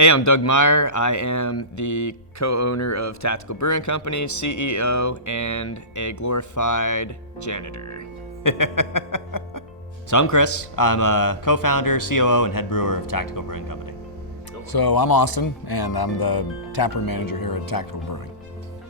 Hey, I'm Doug Meyer. I am the co-owner of Tactical Brewing Company, CEO, and a glorified janitor. So I'm Chris. I'm a co-founder, COO, and head brewer of Tactical Brewing Company. So I'm Austin, and I'm the taproom manager here at Tactical Brewing.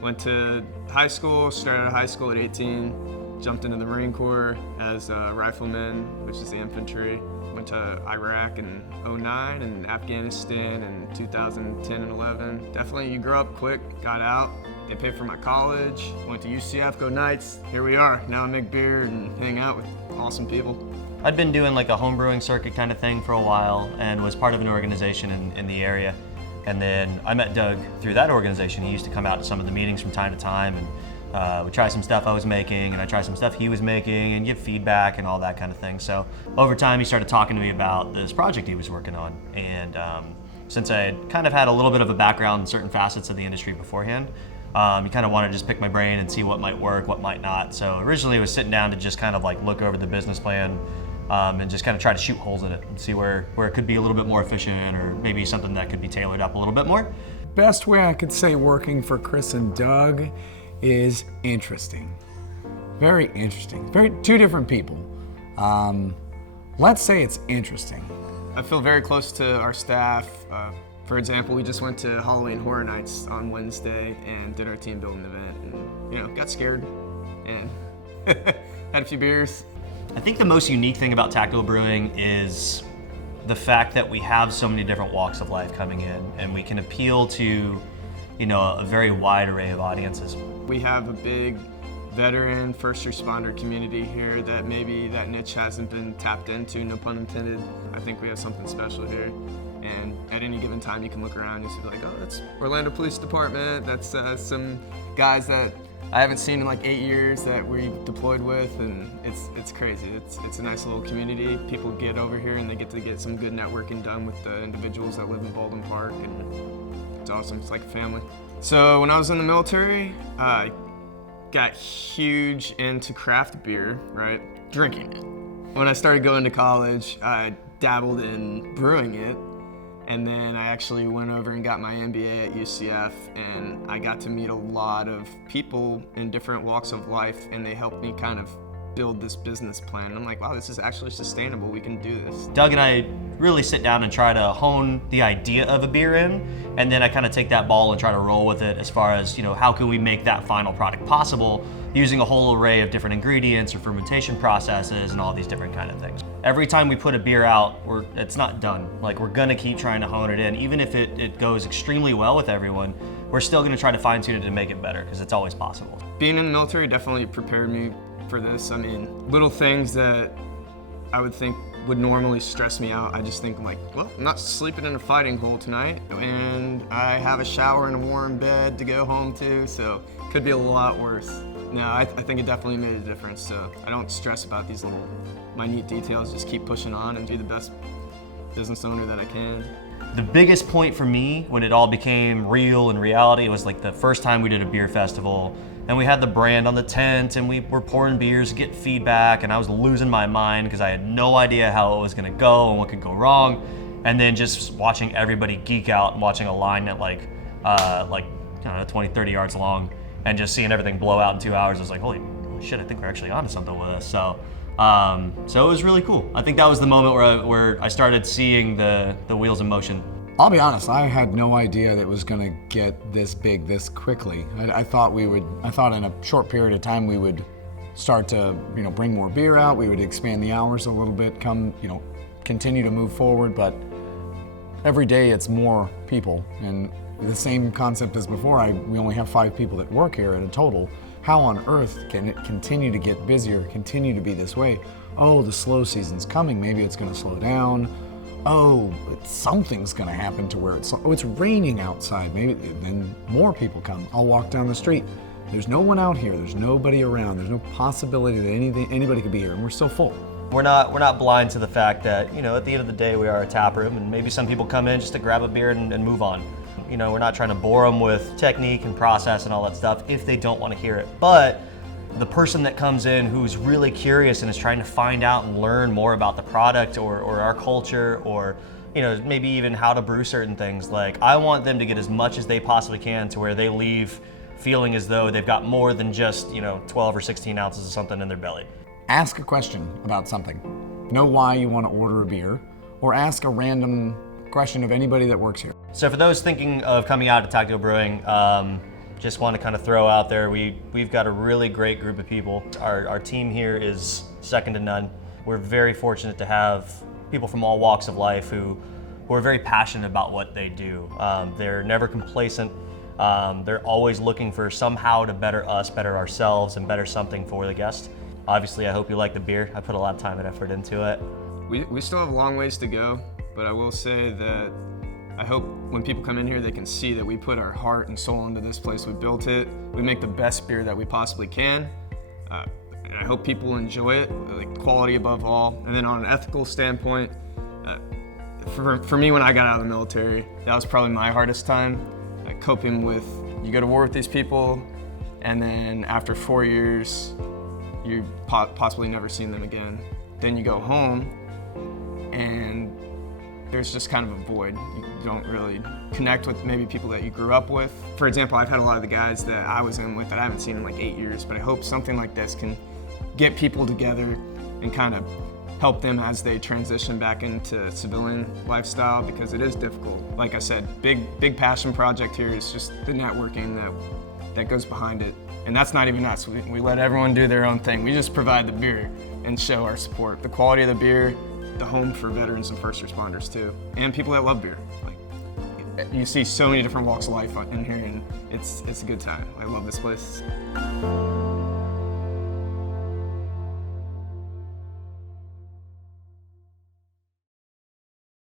Went to high school, started out of high school at 18, jumped into the Marine Corps as a rifleman, which is the infantry. Went to Iraq in 09 and Afghanistan in 2010 and 11. Definitely, you grow up quick, got out. They paid for my college, went to UCF, go Knights. Here we are. Now I make beer and hang out with awesome people. I'd been doing like a home brewing circuit kind of thing for a while and was part of an organization in the area. And then I met Doug through that organization. He used to come out to some of the meetings from time to time, and we try some stuff I was making, and I try some stuff he was making, and give feedback and all that kind of thing. So over time, he started talking to me about this project he was working on. And since I had kind of had a little bit of a background in certain facets of the industry beforehand, he kind of wanted to just pick my brain and see what might work, what might not. So originally, I was sitting down to just kind of like look over the business plan and just kind of try to shoot holes in it and see where it could be a little bit more efficient, or maybe something that could be tailored up a little bit more. Best way I could say working for Chris and Doug is interesting. Very interesting. Two different people. Let's say it's interesting. I feel very close to our staff. For example, we just went to Halloween Horror Nights on Wednesday and did our team building event, and got scared and had a few beers. I think the most unique thing about Tactical Brewing is the fact that we have so many different walks of life coming in, and we can appeal to, a very wide array of audiences. We have a big veteran first responder community here that maybe that niche hasn't been tapped into, no pun intended. I think we have something special here. And at any given time, you can look around and you see like, oh, that's Orlando Police Department. That's some guys that I haven't seen in like 8 years that we deployed with, and it's crazy. It's a nice little community. People get over here and they get to get some good networking done with the individuals that live in Baldwin Park, and it's awesome. It's like a family. So when I was in the military, I got huge into craft beer, right? Drinking it. When I started going to college, I dabbled in brewing it. And then I actually went over and got my MBA at UCF, and I got to meet a lot of people in different walks of life, and they helped me kind of build this business plan. And I'm like, wow, this is actually sustainable. We can do this. Doug and I really sit down and try to hone the idea of a beer in, and then I kind of take that ball and try to roll with it as far as, how can we make that final product possible using a whole array of different ingredients or fermentation processes and all these different kind of things. Every time we put a beer out, it's not done. Like, we're gonna keep trying to hone it in. Even if it goes extremely well with everyone, we're still gonna try to fine tune it to make it better, because it's always possible. Being in the military definitely prepared me for this. I mean, little things that I would think would normally stress me out, I just think like, well, I'm not sleeping in a fighting hole tonight, and I have a shower and a warm bed to go home to, so it could be a lot worse. No, I think it definitely made a difference, so I don't stress about these little minute details, just keep pushing on and be the best business owner that I can. The biggest point for me when it all became real and reality was like the first time we did a beer festival, and we had the brand on the tent, and we were pouring beers, get feedback, and I was losing my mind because I had no idea how it was gonna go and what could go wrong. And then just watching everybody geek out and watching a line at like 20, 30 yards long, and just seeing everything blow out in 2 hours, I was like, holy shit, I think we're actually onto something with this. So it was really cool. I think that was the moment where I started seeing the wheels in motion. I'll be honest, I had no idea that it was gonna get this big this quickly. I thought in a short period of time we would start to, bring more beer out, we would expand the hours a little bit, continue to move forward, but every day it's more people, and the same concept as before, we only have 5 people that work here in a total. How on earth can it continue to get busier, continue to be this way? Oh, the slow season's coming, maybe it's gonna slow down. Oh, something's gonna happen to where it's raining outside, maybe then more people come. I'll walk down the street. There's no one out here, there's nobody around, there's no possibility that anybody could be here, and we're still full. We're not blind to the fact that, at the end of the day, we are a tap room, and maybe some people come in just to grab a beer and move on. We're not trying to bore them with technique and process and all that stuff if they don't want to hear it. But the person that comes in who's really curious and is trying to find out and learn more about the product or our culture or you know, maybe even how to brew certain things. Like, I want them to get as much as they possibly can to where they leave feeling as though they've got more than just, you know, 12 or 16 ounces of something in their belly. Ask a question about something. Know why you want to order a beer, or ask a random question of anybody that works here. So for those thinking of coming out to Tactical Brewing, just want to kind of throw out there, we've got a really great group of people. Our team here is second to none. We're very fortunate to have people from all walks of life who are very passionate about what they do. They're never complacent. They're always looking for somehow to better us, better ourselves, and better something for the guest. Obviously, I hope you like the beer. I put a lot of time and effort into it. We still have a long ways to go, but I will say that I hope when people come in here, they can see that we put our heart and soul into this place. We built it. We make the best beer that we possibly can. And I hope people enjoy it, like quality above all. And then on an ethical standpoint, for me, when I got out of the military, that was probably my hardest time, coping with, you go to war with these people, and then after 4 years, you possibly never seen them again. Then you go home, and there's just kind of a void. You don't really connect with maybe people that you grew up with. For example, I've had a lot of the guys that I was in with that I haven't seen in like 8 years, but I hope something like this can get people together and kind of help them as they transition back into civilian lifestyle, because it is difficult. Like I said, big passion project here is just the networking that goes behind it. And that's not even us. We let everyone do their own thing. We just provide the beer and show our support. The quality of the beer, the home for veterans and first responders too, and people that love beer. Like, you see so many different walks of life in here, and it's a good time. I love this place.